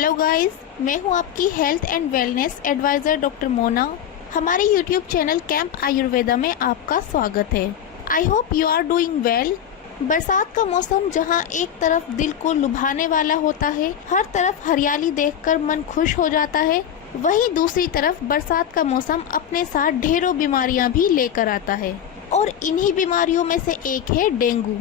Hello guys, मैं हूं आपकी health and wellness advisor doctor Mona. हमारे यूट्यूब चैनल कैंप आयुर्वेदा में आपका स्वागत है। I hope you are doing well. बरसात का मौसम जहां एक तरफ दिल को लुभाने वाला होता है, हर तरफ हरियाली देखकर मन खुश हो जाता है, वहीं दूसरी तरफ बरसात का मौसम अपने साथ ढेरों बीमारियां भी लेकर आता है और इन्हीं बीमारियों में से एक है डेंगू।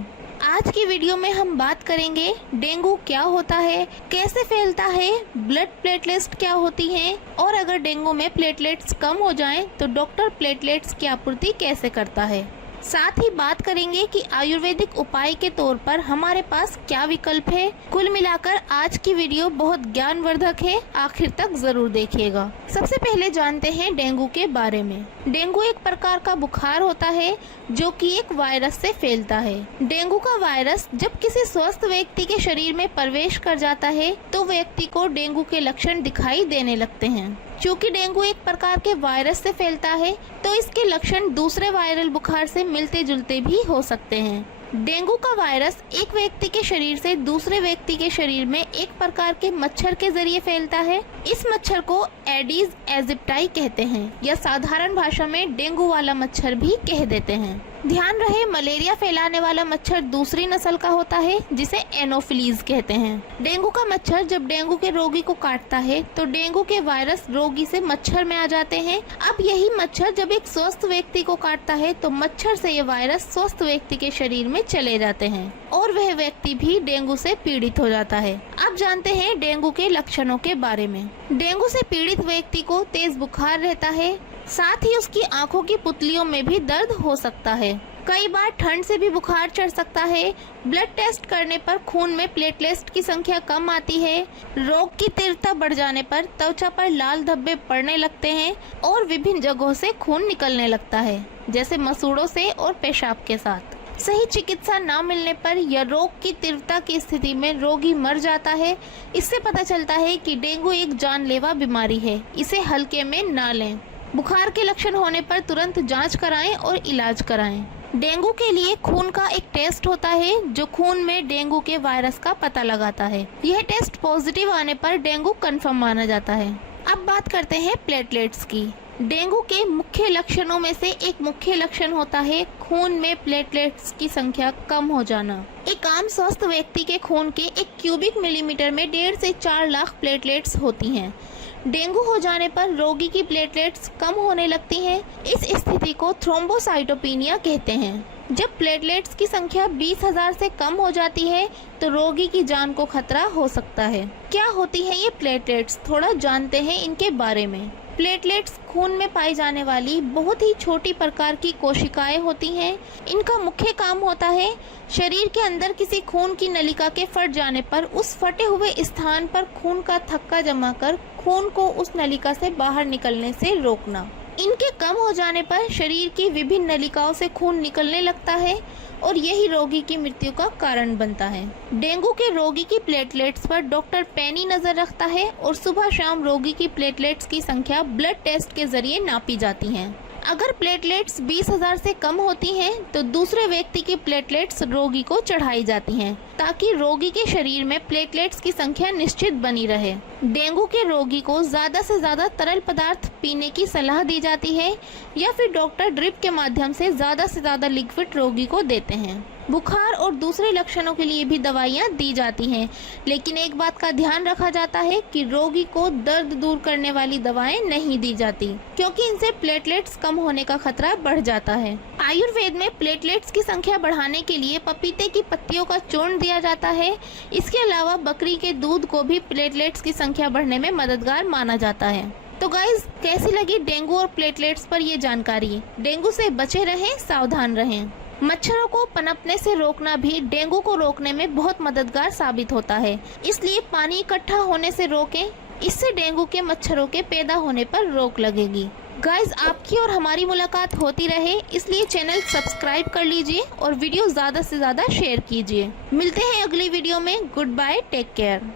आज की वीडियो में हम बात करेंगे डेंगू क्या होता है, कैसे फैलता है, ब्लड प्लेटलेट्स क्या होती हैं और अगर डेंगू में प्लेटलेट्स कम हो जाएं तो डॉक्टर प्लेटलेट्स की आपूर्ति कैसे करता है। साथ ही बात करेंगे कि आयुर्वेदिक उपाय के तौर पर हमारे पास क्या विकल्प है। कुल मिलाकर आज की वीडियो बहुत ज्ञानवर्धक है, आखिर तक जरूर देखिएगा। सबसे पहले जानते हैं डेंगू के बारे में। डेंगू एक प्रकार का बुखार होता है जो कि एक वायरस से फैलता है। डेंगू का वायरस जब किसी स्वस्थ व्यक्ति के शरीर में प्रवेश कर जाता है तो व्यक्ति को डेंगू के लक्षण दिखाई देने लगते हैं। चूँकि डेंगू एक प्रकार के वायरस से फैलता है तो इसके लक्षण दूसरे वायरल बुखार से मिलते जुलते भी हो सकते हैं। डेंगू का वायरस एक व्यक्ति के शरीर से दूसरे व्यक्ति के शरीर में एक प्रकार के मच्छर के जरिए फैलता है। इस मच्छर को एडीज एजिप्टाई कहते हैं या साधारण भाषा में डेंगू वाला मच्छर भी कह देते हैं। ध्यान रहे, मलेरिया फैलाने वाला मच्छर दूसरी नस्ल का होता है जिसे एनोफिलीज कहते हैं। डेंगू का मच्छर जब डेंगू के रोगी को काटता है तो डेंगू के वायरस रोगी से मच्छर में आ जाते हैं। अब यही मच्छर जब एक स्वस्थ व्यक्ति को काटता है तो मच्छर से ये वायरस स्वस्थ व्यक्ति के शरीर में चले जाते हैं और वह व्यक्ति भी डेंगू से पीड़ित हो जाता है। अब जानते हैं डेंगू के लक्षणों के बारे में। डेंगू से पीड़ित व्यक्ति को तेज बुखार रहता है, साथ ही उसकी आंखों की पुतलियों में भी दर्द हो सकता है। कई बार ठंड से भी बुखार चढ़ सकता है। ब्लड टेस्ट करने पर खून में प्लेटलेट्स की संख्या कम आती है। रोग की तीव्रता बढ़ जाने पर त्वचा पर लाल धब्बे पड़ने लगते हैं और विभिन्न जगहों से खून निकलने लगता है, जैसे मसूड़ों से और पेशाब के साथ। सही चिकित्सा न मिलने पर या रोग की तीव्रता की स्थिति में रोगी मर जाता है। इससे पता चलता है कि डेंगू एक जानलेवा बीमारी है, इसे हल्के में ना लें। बुखार के लक्षण होने पर तुरंत जांच कराएं और इलाज कराएं। डेंगू के लिए खून का एक टेस्ट होता है जो खून में डेंगू के वायरस का पता लगाता है। यह टेस्ट पॉजिटिव आने पर डेंगू कंफर्म माना जाता है। अब बात करते हैं प्लेटलेट्स की। डेंगू के मुख्य लक्षणों में से एक मुख्य लक्षण होता है खून में प्लेटलेट्स की संख्या कम हो जाना। एक आम स्वस्थ व्यक्ति के खून के 1 क्यूबिक मिलीमीटर में 1.5 से 4 लाख प्लेटलेट्स होती हैं। डेंगू हो जाने पर रोगी की प्लेटलेट्स कम होने लगती हैं। इस स्थिति को थ्रोम्बोसाइटोपेनिया कहते हैं। जब प्लेटलेट्स की संख्या 20,000 से कम हो जाती है तो रोगी की जान को खतरा हो सकता है। क्या होती है ये प्लेटलेट्स, थोड़ा जानते हैं इनके बारे में। प्लेटलेट्स खून में पाई जाने वाली बहुत ही छोटी प्रकार की कोशिकाएं होती हैं। इनका मुख्य काम होता है शरीर के अंदर किसी खून की नलिका के फट जाने पर उस फटे हुए स्थान पर खून का थक्का जमा कर खून को उस नलिका से बाहर निकलने से रोकना। इनके कम हो जाने पर शरीर की विभिन्न नलिकाओं से खून निकलने लगता है और यही रोगी की मृत्यु का कारण बनता है। डेंगू के रोगी की प्लेटलेट्स पर डॉक्टर पैनी नजर रखता है और सुबह शाम रोगी की प्लेटलेट्स की संख्या ब्लड टेस्ट के जरिए नापी जाती हैं। अगर प्लेटलेट्स 20,000 से कम होती हैं तो दूसरे व्यक्ति की प्लेटलेट्स रोगी को चढ़ाई जाती हैं ताकि रोगी के शरीर में प्लेटलेट्स की संख्या निश्चित बनी रहे। डेंगू के रोगी को ज्यादा से ज्यादा तरल पदार्थ पीने की सलाह दी जाती है या फिर डॉक्टर ड्रिप के माध्यम से ज्यादा लिक्विड रोगी को देते हैं। बुखार और दूसरे लक्षणों के लिए भी दवाइयाँ दी जाती हैं, लेकिन एक बात का ध्यान रखा जाता है कि रोगी को दर्द दूर करने वाली दवाएं नहीं दी जाती, क्योंकि इनसे प्लेटलेट्स कम होने का खतरा बढ़ जाता है। आयुर्वेद में प्लेटलेट्स की संख्या बढ़ाने के लिए पपीते की पत्तियों का चूर्ण दिया जाता है। इसके अलावा बकरी के दूध को भी प्लेटलेट्स की संख्या बढ़ने में मददगार माना जाता है। तो गाइज, कैसी लगी डेंगू और प्लेटलेट्स पर ये जानकारी। डेंगू से बचे रहें, सावधान रहें। मच्छरों को पनपने से रोकना भी डेंगू को रोकने में बहुत मददगार साबित होता है, इसलिए पानी इकट्ठा होने से रोकें। इससे डेंगू के मच्छरों के पैदा होने पर रोक लगेगी। गाइज, आपकी और हमारी मुलाकात होती रहे इसलिए चैनल सब्सक्राइब कर लीजिए और वीडियो ज्यादा से ज्यादा शेयर कीजिए। मिलते हैं अगली वीडियो में। Good bye, take care.